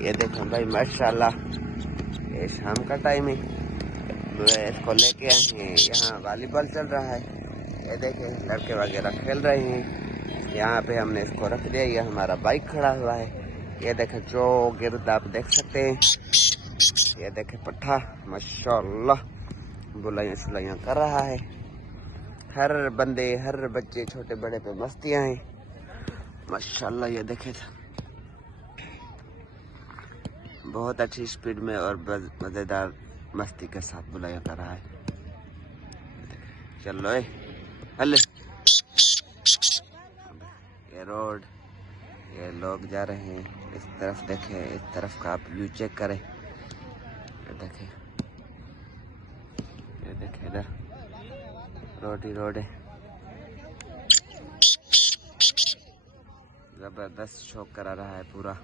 ये देखें भाई माशाल्लाह, ये शाम का टाइम है, इसको लेके आए हैं। यहाँ वॉलीबॉल चल रहा है, ये देखें लड़के वगैरह खेल रहे हैं। यहाँ पे हमने इसको रख दिया, ये हमारा बाइक खड़ा हुआ है। ये देखें जो गिर्द आप देख सकते हैं, ये देखें पट्ठा माशाल्लाह बुलाइयाँ सुलाइयाँ कर रहा है। हर बंदे हर बच्चे छोटे बड़े पे मस्तियाँ हैं माशाल्लाह। ये देखें बहुत अच्छी स्पीड में और मजेदार मस्ती के साथ बुलाइयाँ कर रहा है। चलो हले, ये रोड, ये लोग जा रहे हैं। इस तरफ देखें, इस तरफ का आप व्यू चेक करें। ये देखें इधर रोड ही रोड है। जबरदस्त शौक करा रहा है पूरा।